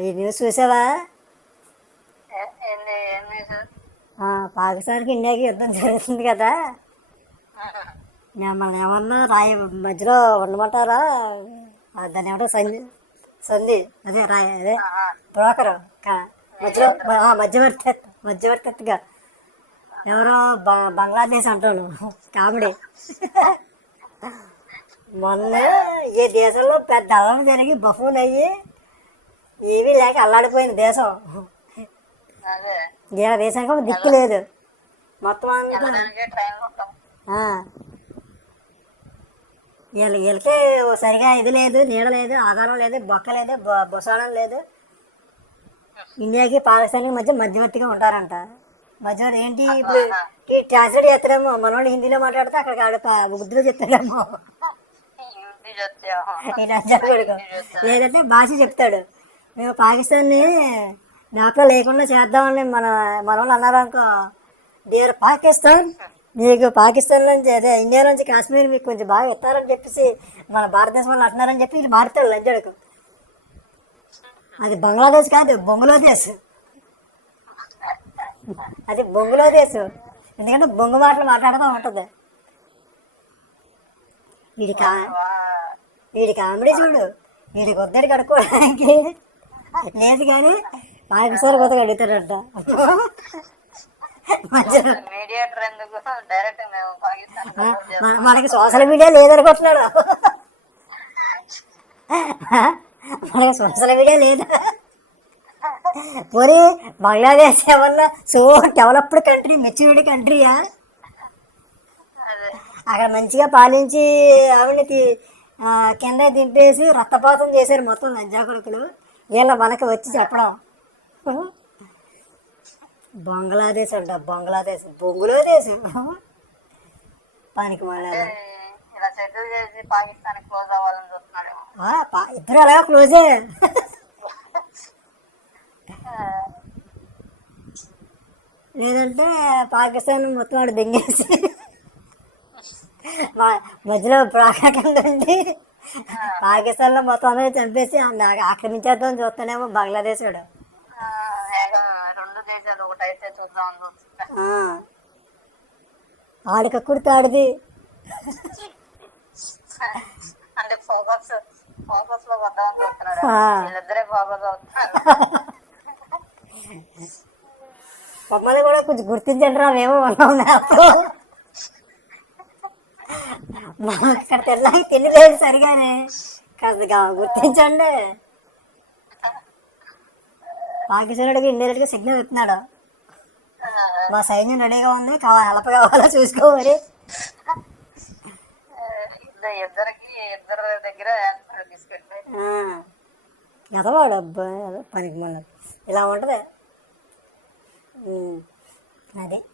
ఈ న్యూస్ చూసావా? ఏ- ఏం పాకిస్తాన్కి ఇండియాకి యుద్ధం జరుగుతుంది కదా. మిమ్మల్ని ఏమన్నా రాయి మధ్యలో ఉండమంటారా? ఆ, దాన్ని ఏమంటారు? సంధి సంధి అదే రాయి అదే బ్రోకర్ మధ్యలో మధ్యవర్తి మధ్యవర్తిగా ఎవరో బ- బంగ్లాదేశ్ అంటాను కామెడీ. మొన్న ఈ దేశంలో పెద్ద అల్లం జరిగి బఫూన్ అయ్యి ఏమీ లేక అల్లాడిపోయింది దేశం. ఏ దేశానికి ఒక దిక్కు లేదు. మొత్తం. వీళ్ళ వీళ్ళకి సరిగా ఇది లేదు నీడ లేదు ఆధారం లేదు బొక్క లేదు బొసాడం లేదు. ఇండియాకి పాకిస్తాన్కి మధ్య మధ్యవర్తిగా ఉంటారంట. మధ్యవర్తి ఏంటి ఇప్పుడు? ట్రాన్స్లేట్ చేస్తారేమో మనోళ్ళు హిందీలో మాట్లాడితే అక్కడికి ఆడ ఉర్దూలో చెప్తారేమో లేదంటే భాష చెప్తాడు. మేము పాకిస్తాన్ని దాంట్లో లేకుండా చేద్దామని మన మన వాళ్ళు అన్నారు అనుకో. డియర్ పాకిస్తాన్ మీకు పాకిస్తాన్ నుంచి అదే ఇండియా నుంచి కాశ్మీర్ మీకు కొంచెం బాగా ఇస్తారని చెప్పేసి మన భారతదేశం వాళ్ళు అంటున్నారని చెప్పి ఇది మారుతాడు లంచడుకు. అది బంగ్లాదేశ్ కాదు బొంగులోదేశ్. అది బొంగులోదేశ్. ఎందుకంటే బొంగు మాటలు మాట్లాడుతూ ఉంటుంది. వీడి కా వీడి కామెడీ చూడు. వీడికి వద్దడి కడుక్కోవడానికి లేదు కానీ పాకిస్తాన్ కొత్త అడుగుతాడంట మధ్యలో మీడియేటర్ ఎందుకు? డైరెక్ట్ మేము పాకిస్తాన్ మన- మనకి సోషల్ మీడియా లేదనుకుంటున్నాడు. మనకి సోషల్ మీడియా లేదు. పోనీ బంగ్లాదేశ్ ఏమన్నా సో డెవలప్డ్ కంట్రీ మెచ్యూరిటీ కంట్రీయా? అక్కడ మంచిగా పాలించి ఆవిడని తీ- ఆ, కింద దింపేసి రక్తపాతం చేశారు మొత్తం లంజా కొడుకులు వీళ్ళ మనకి వచ్చి చెప్పడం. బంగ్లాదేశ్ అంట బంగ్లాదేశ్ బొంగులోదేశ్. పనికి చూస్తున్నాడేమో. ఇద్దరు అలాగా క్లోజే. లేదంటే పాకిస్తాన్ మొత్తం వాడు దెంగేసి. మా- మధ్యలో ప్రాకాకండి ఉండి పాకిస్తాన్లో మొత్తం చంపేసి ఆక్రమించేద్దాం చూస్తానేమో బంగ్లాదేశ్ ఏదో రెండు దేశాలు ఒకటైతే ఆ. ఆడికక్కుడు తాడిది అంటే ఫోకస్ ఫోకస్లో వద్దామని చూస్తున్నాడు. ఆ. వీళ్ళిద్దరే ఫోకస్ అవుతున్నారు. మమ్మల్ని కూడా కొంచెం గుర్తించండి రా మేము ఉన్నాం మాకు అక్కడ తెలియలేదు సరిగానే. కాస్త గా- గుర్తించండి. పాకిస్తానుడికి ఇండైరెక్ట్గా సిగ్నల్ ఇస్తున్నాడు. మా సైన్యం రెడీగా ఉంది కావాలి హెల్ప్ కావాలా ఇద్దరు ఇద్దరికి ఇద్దరు దగ్గర ఎదవాడు అబ్బాయి పనికి మళ్ళీ ఇలా ఉంటుంది. అది.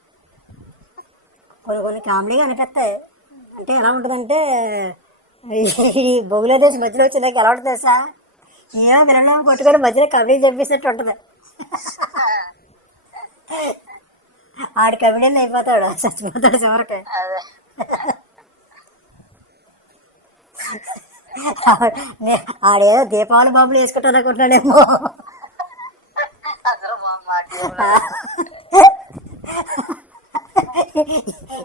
కొన్ని కొన్ని కామెడీగా అనిపిస్తాయి. అంటే ఎలా ఉంటుందంటే ఈ బొగులేదేశ్ మధ్యలో వచ్చినాక ఎలా ఉంటుంది తెలుసా? ఏమో విలనేమో కొట్టుకొని మధ్యలో కబడ్డీ చంపేసినట్టు ఉంటుంది. ఆడి కబడ్డీని అయిపోతాడు చచ్చిపోతాడు చివరికి. ఆడేదో దీపావళి బాబులు వేసుకుంటాను అనుకుంటున్నాడేమో. మాట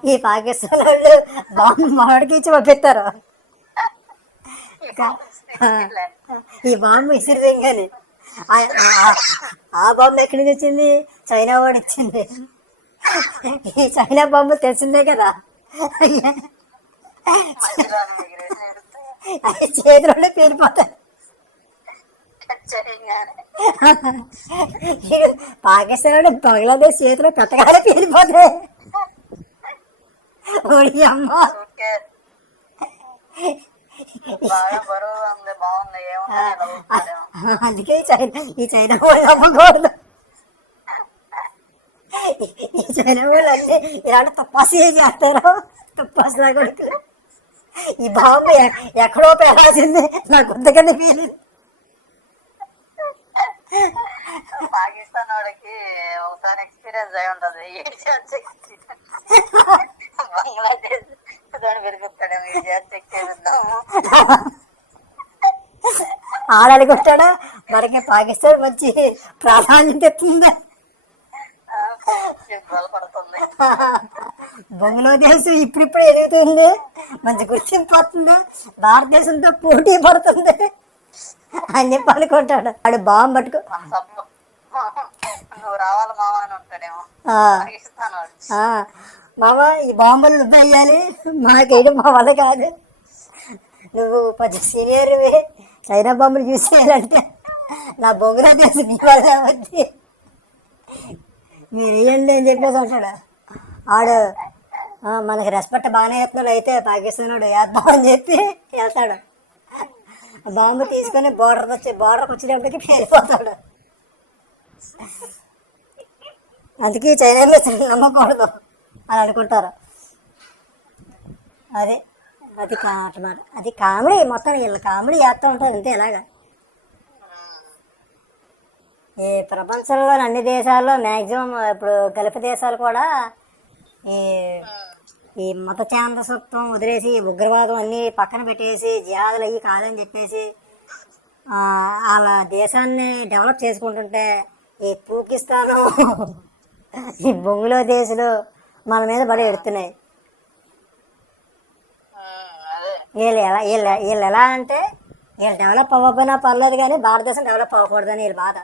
ఈ పాకిస్తాన్ వాళ్ళు బాంబు మామిడికి ఇచ్చి పంపిస్తారు? ఈ బాంబు ఇసిరిదేం ఆ బాంబు ఎక్కడి నుంచి వచ్చింది? చైనా వాడు ఇచ్చింది ఈ చైనా బాంబు తెలిసిందే కదా. చేతిలోనే పేలిపోతాయి. ఈ పాకిస్తాన్ బంగ్లాదేశ్ చేతిలో పెట్టగానే పేలిపోతాయి. ఓడి అమ్మ. అందుకే ఈ చైనా ఈ చైనా వాళ్ళు అమ్మకూడదు ఈ చైనా వాళ్ళు అంటే ఇలాంటి తప్పాసి చేస్తారు? తప్పాసి నా కొడుకు ఈ బాంబు ఎక్కడో పేరాల్సిందే నా గుంతకన్నా పేలింది పాకిస్తాన్ వాడికి ఒకసారి ఎక్స్పీరియన్స్ అయి ఉంటది. ఏడు చేసి బంగ్లాదేశ్ దాన్ని చెక్ ఆడనుకుంటాడా మనకి పాకిస్తాన్ మంచి ప్రాధాన్యత ఇస్తుందా బంగ్లాదేశ్ ఇప్పుడిప్పుడు ఎదుగుతుంది. మంచి గుర్తింపు వస్తుందా భారతదేశంతో పోటీ పడుతుంది. అని చెప్పి అనుకుంటాడు వాడు బాంబు పట్టుకో. నువ్వు రావాలి మామ అని ఉంటాడేమో మావా మామ ఈ బాంబులు నువ్వు వేయాలి. మాకేయడం మా వల్ల కాదు. నువ్వు కొంచెం సీనియర్వి. చైనా బాంబులు యూజ్ చేయాలంటే నా బంగ్లాదేశ్ నీ వల్ల వచ్చి మీరు వేయండి అని చెప్పేసి అంటాడు. ఆడు మనకి రెస్పెక్ట్ బాగానే వేస్తున్నాడు అయితే పాకిస్తాన్ వాడు వేద్దాం అని చెప్పి వెళ్తాడు. ఆ బాంబు తీసుకొని బోర్డర్ వచ్చి బోర్డర్కి వచ్చేటప్పటికి పేరిపోతాడు అందుకే చైనా నమ్మకూడదు. అని అనుకుంటారు. అదే అది కా అన్నమాట అది కామెడీ మొత్తం వీళ్ళు కామెడీ చేస్తూ ఉంటారు అంతే ఇలాగా ఈ ప్రపంచంలో అన్ని దేశాల్లో మ్యాక్సిమం ఇప్పుడు గల్ఫ్ దేశాలు కూడా ఈ ఈ మత చాందసత్వం వదిలేసి ఉగ్రవాదం అన్నీ పక్కన పెట్టేసి జిహాదులు అయ్యి కాదని చెప్పేసి వాళ్ళ దేశాన్ని డెవలప్ చేసుకుంటుంటే ఈ పూకిస్తాను ఈ బంగ్లాదేశ్లు మన మీద పడి ఎడుతున్నాయి. వీళ్ళు ఎలా వీళ్ళు వీళ్ళు ఎలా అంటే వీళ్ళు డెవలప్ అవ్వకపోయినా పర్లేదు కానీ భారతదేశం డెవలప్ అవ్వకూడదని వీళ్ళ బాధ.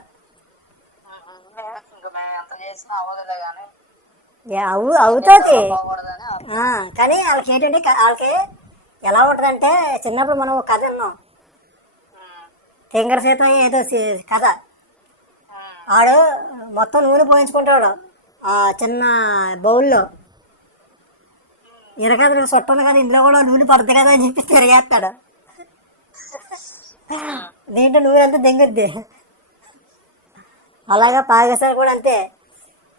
అవు అవుతుంది. కానీ వాళ్ళకి ఏంటంటే వాళ్ళకి ఎలా ఉంటుందంటే చిన్నప్పుడు మనం కథ విన్నాం తింగర సీత ఏదో కథ. ఆడు మొత్తం నూనె పోయించుకుంటాడు. చిన్న బౌల్లో. ఇరగదు సొట్టను కానీ ఇంట్లో కూడా నూనె పడుతుంది కదా అని చెప్పి తిరిగేస్తాడు. దీంట్లో నూనె అంతా దెంగుద్ది. అలాగా పాకిస్తాన్ కూడా అంతే.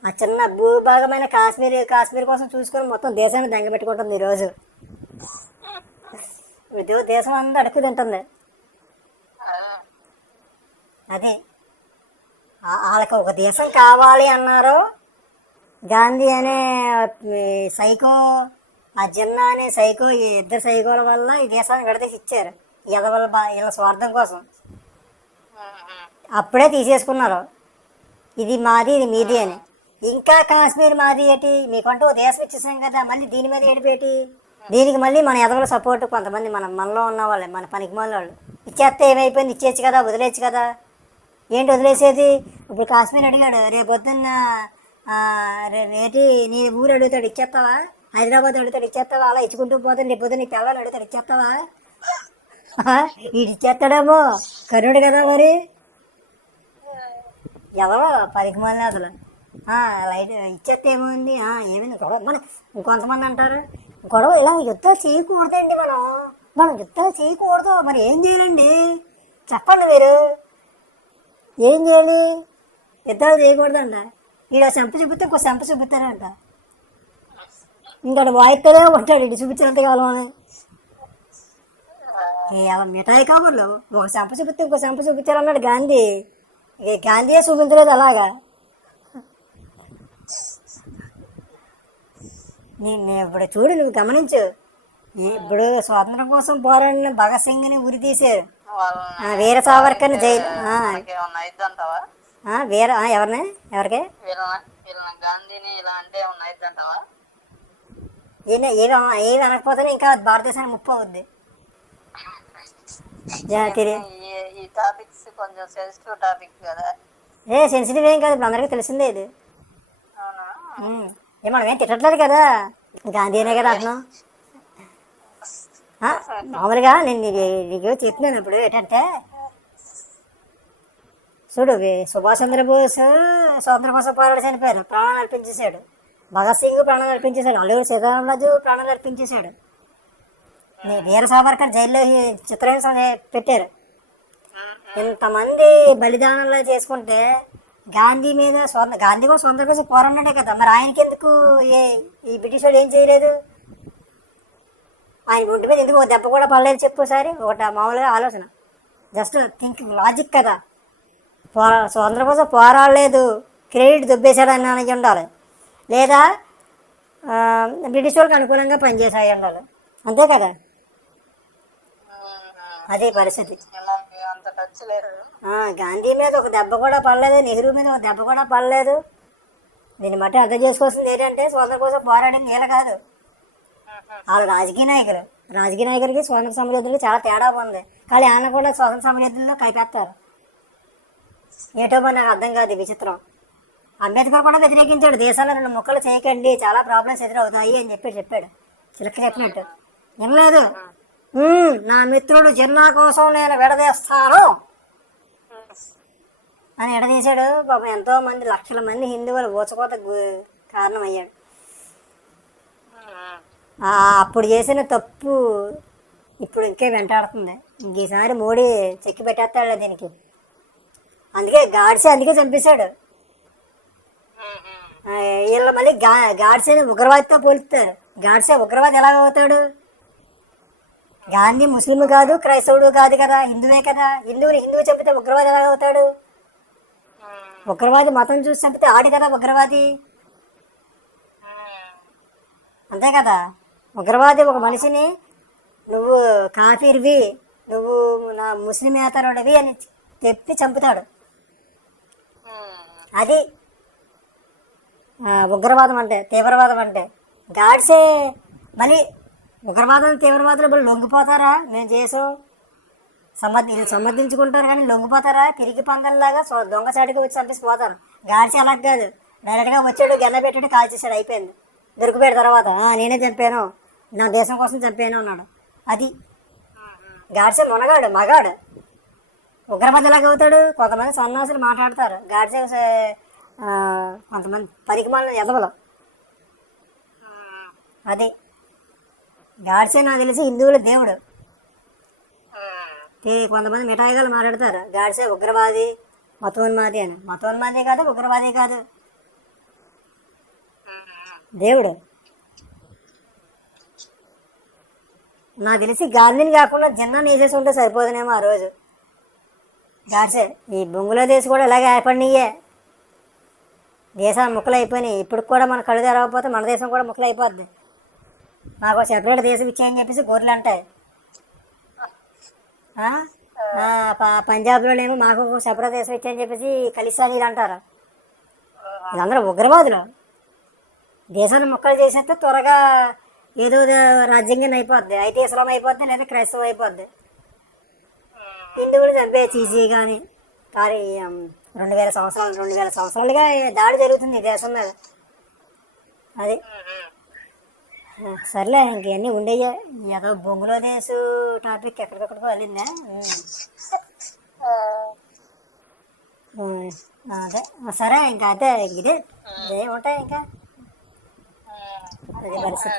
ఆ చిన్న భూభాగమైన కాశ్మీర్ కాశ్మీర్ కోసం చూసుకొని మొత్తం దేశాన్ని దెంగ పెట్టుకుంటుంది ఈరోజు ఇది దేశం అంతా అడుక్కు తింటుంది. అది. ఆ- వాళ్ళకి ఒక దేశం కావాలి అన్నారు. గాంధీ అనే సైకో ఆ జిన్నా అనే సైకో ఈ ఇద్దరు సైకోల వల్ల ఈ దేశాన్ని విడదీసి ఇచ్చారు. ఎదవల బా వీళ్ళ స్వార్థం కోసం. అప్పుడే తీసేసుకున్నారు. ఇది మాది ఇది మీది అని. ఇంకా కాశ్మీర్ మాది ఏంటి? మీకంటూ దేశం ఇచ్చేసాం కదా మళ్ళీ దీని మీద ఏడిపేటి దీనికి మళ్ళీ మన ఎదవల సపోర్ట్ కొంతమంది మన మనలో ఉన్న వాళ్ళే మన పనికి వాళ్ళు. ఇచ్చేస్తే ఏమైపోయింది? ఇచ్చేయచ్చు కదా వదిలేయచ్చు కదా. ఏంటి వదిలేసేది? ఇప్పుడు కాశ్మీర్ అడిగాడు రేపు పొద్దున్న రేటి నీ ఊరు అడుగుతాడు ఇచ్చేస్తావా? హైదరాబాద్ అడుగుతాడు ఇచ్చేస్తావా? అలా ఇచ్చుకుంటూ పోతాడు రేపు పొద్దున్న నీ పిల్లలు అడుగుతాడు ఇచ్చేస్తావా? ఇది ఇచ్చేస్తాడేమో కరుణుడు కదా మరి. ఎవరో పదికి మంది అసలు. లైట్ ఇచ్చేస్తే ఏమైంది? ఏమైంది? గొడవ. మన ఇంకొంతమంది అంటారు. గొడవ ఇలా యుద్ధాలు చేయకూడదండి మనం. మనం యుద్ధాలు చేయకూడదు. మరి ఏం చేయాలండి? చెప్పండి మీరు. ఏం చేయాలి? యుద్ధాలు చేయకూడదండి ఈడ చెంప చూపిస్తే ఇంకో చెంప చూపిస్తారంట. ఇంకా వాయిస్తూనే ఉంటాడు ఇటు చూపించినంత కావాలని ఏ అలా మిఠాయి కబుర్లు ఒక చెంప చూపిస్తే ఇంకో చెంప చూపించారు అన్నాడు గాంధీ ఇక గాంధీయే చూపించలేదు అలాగా? నీ- నీ ఇప్పుడు చూడు నువ్వు గమనించు. ఇప్పుడు స్వాతంత్రం కోసం పోరాడిన భగత్ సింగ్ని ఉరి తీశారు వీర సావర్కర్ని జైలు వీర ఎవరిని? ఎవరికి? గాంధీని ఇలా అంటే ఏమన్నా అయిద్దంటావా? ఏమి ఏమి ఏమి అనకపోతేనే ఇంకా భారతదేశానికి ముప్పు అవుద్ది. ఈ టాపిక్స్ కొంచెం సెన్సిటివ్ టాపిక్ కదా. ఏ సెన్సిటివ్ ఏం కాదు అందరికీ తెలిసిందే ఇది. ఏ మనం ఏం తిట్టట్లేదు కదా. గాంధీ అనే కదా అంటున్నాం మామూలుగా నేను నీకు నీకు చెప్తున్నాను ఇప్పుడు ఏంటంటే చూడు సుభాష్ చంద్రబోస్ స్వాతంత్ర కోసం పోరాడు చనిపోయారు ప్రాణాలు అర్పించేశాడు. భగత్ సింగ్ ప్రాణాలు అర్పించేశాడు. అల్లూరు సీతారామరాజు ప్రాణాలు అర్పించేశాడు. వీర సావర్కర్ జైల్లో చిత్రహింస పెట్టారు. ఇంతమంది బలిదానంలో చేసుకుంటే గాంధీ మీద స్వంత గాంధీ కూడా సొంత కోసం పోరాడే కదా. మరి ఆయనకి ఎందుకు ఏ ఈ బ్రిటిష్ వాడు ఏం చేయలేదు? ఆయన ఒంటి మీద ఎందుకు దెబ్బ కూడా పడలేదు చెప్పు ఒకసారి. ఒకటి మామూలుగా ఆలోచన. జస్ట్ థింకింగ్ లాజిక్ కదా. పోరా స్వాతంత్రం కోసం పోరాడలేదు. క్రెడిట్ దుబ్బేశాడని అనేది ఉండాలి. లేదా బ్రిటిష్ వాళ్ళకి అనుకూలంగా పనిచేసాయి ఉండాలి. అంతే కదా? అదే పరిస్థితి. గాంధీ మీద ఒక దెబ్బ కూడా పడలేదు. నెహ్రూ మీద ఒక దెబ్బ కూడా పడలేదు. దీన్ని బట్టి అర్థం చేసుకోవాల్సింది ఏంటంటే స్వాతంత్రం కోసం పోరాడింది వీళ్ళ కాదు. వాళ్ళు రాజకీయ నాయకులు. రాజకీయ నాయకులకి స్వాతంత్ర సమరయోధులకి చాలా తేడా ఉంది. కానీ ఆయన కూడా స్వాతంత్ర సమరయోధుల్లో కలిపేస్తారు ఏటో మరి నాకు అర్థం కాదు విచిత్రం. అంబేద్కర్ కూడా వ్యతిరేకించాడు. దేశాల రెండు ముక్కలు చేయకండి చాలా ప్రాబ్లమ్స్ ఎదురవుతాయి అని చెప్పి చెప్పాడు. చిలక చెప్పినట్టు. వినలేదు నా మిత్రుడు జిన్నా కోసం నేను విడదీస్తాను అని ఎడదీశాడు. పాపం ఎంతో మంది లక్షల మంది హిందువులు ఊచకోత కారణమయ్యాడు. అప్పుడు చేసిన తప్పు ఇప్పుడు ఇంకే వెంటాడుతుంది. ఇంకేసారి మోడీ చెక్కి పెట్టేస్తాడు దీనికి. అందుకే గాడ్సే అందుకే చంపేశాడు. వీళ్ళు మళ్ళీ గా గాడ్సేని ఉగ్రవాదితో పోలుస్తారు. గాడ్సే ఉగ్రవాది ఎలా అవుతాడు? గాంధీ ముస్లిం కాదు క్రైస్తవుడు కాదు కదా హిందువే కదా. హిందువుని హిందువు చంపితే ఉగ్రవాది ఎలా అవుతాడు? ఉగ్రవాది మతం చూసి చంపితే ఆడి కదా ఉగ్రవాది? అంతే కదా? ఉగ్రవాది ఒక మనిషిని నువ్వు కాఫీర్వి నువ్వు నా ముస్లిమేతరుడివి అని చెప్పి చంపుతాడు. అది ఉగ్రవాదం అంటే తీవ్రవాదం అంటే. గాడ్సే మళ్ళీ ఉగ్రవాదం తీవ్రవాదులు ఇప్పుడు లొంగిపోతారా? మేము చేసాం సమర్థి సమర్థించుకుంటారు కానీ లొంగిపోతారా? తిరిగి పందల్లాగా సో దొంగచాటికి వచ్చి చంపేసి పోతారు. గాడ్సే అలా కాదు. డైరెక్ట్గా వచ్చాడు గెల్ల పెట్టాడు కాల్ చేశాడు అయిపోయింది. దొరికిపోయాడు తర్వాత నేనే చంపాను. నా దేశం కోసం చంపాను అన్నాడు. అది. గాడ్సే మునగాడు మగాడు. ఉగ్రవాదిలాగా అవుతాడు కొంతమంది సన్నాసులు మాట్లాడతారు. గాడిసే కొంతమంది పరికమాలను ఎదవలు. అది. గాడ్సే నాకు తెలిసి హిందువుల దేవుడు. కొంతమంది మిఠాయిగాలు మాట్లాడతారు. గాడ్సే ఉగ్రవాది మతోన్మాది అని. మతోన్మాది కాదు ఉగ్రవాది కాదు. దేవుడు. నాకు తెలిసి గార్డెన్ కాకుండా జిన్నాని వేసేసి ఉంటే సరిపోదునేమో ఆ రోజు. గాడ్సే ఈ బొంగులో దేశం కూడా ఇలాగే ఏర్పడినయే దేశాలు ముక్కలైపోయినాయి. ఇప్పుడు కూడా మన కళ్ళు తెరవకపోతే మన దేశం కూడా ముక్కలైపోద్ది. మాకు సెపరేట్ దేశం ఇచ్చాయని చెప్పేసి గొర్రెలు అంటాయి. పంజాబ్లోనేమో మాకు సెపరేట్ దేశం ఇచ్చాయని చెప్పేసి కలిసానీలు అంటారు. వీళ్ళందరూ ఉగ్రవాదులు. దేశాన్ని ముక్కలు చేసేస్తే త్వరగా ఏదో రాజ్యాంగం అయిపోద్ది. అయితే ఇస్లాం అయిపోద్ది లేదా క్రైస్తవం అయిపోద్ది. హిందువులు చంపేయచ్చు ఈజీ కానీ రెండు వేల సంవత్సరాలు రెండు వేల సంవత్సరాలుగా దాడి జరుగుతుంది దేశం మీద. అది. సర్లే ఇంకన్నీ ఉండేయే. ఏదో బొంగులో దేశు టాపిక్ ఎక్కడికక్కడికో వెళ్ళిందా? అదే. సరే ఇంకా అదే ఇదే. ఏముంటాయి ఇంకా. అదే పరిస్థితి.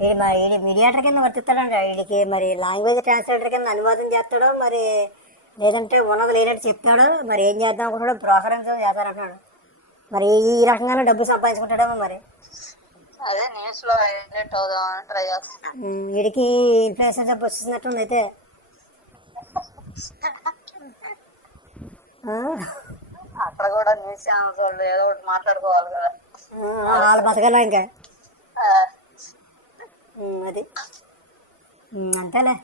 వీడు మరి వీడి మీడియేటర్ కింద వర్తిస్తాడంట. వీడికి మరి లాంగ్వేజ్ ట్రాన్స్లేటర్ కింద అనువాదం చేస్తాడో మరి లేదంటే ఉన్నది లేనట్టు చెప్తాడో మరి ఏం చేద్దాం అనుకుంటాడో బ్రోకరెన్స్ చేస్తారంటున్నాడు. మరి ఈ రకంగానే డబ్బు సంపాదించుకుంటాడేమో మరి. అదే న్యూస్లో హైలైట్ అవుదామని ట్రై చేస్తున్నా. ఉమ్, వీడికి ఇన్ఫ్లుయెన్సర్ జబ్బు వచ్చినట్టుంది అయితే. అక్కడ కూడా న్యూస్ ఛానల్స్ వాళ్ళు ఏదో ఒకటి మాట్లాడుకోవాలి కదా. వాళ్ళు బతకాల ఇంకా? ఆ, ఉమ్, అది ఉమ్, అంతేలే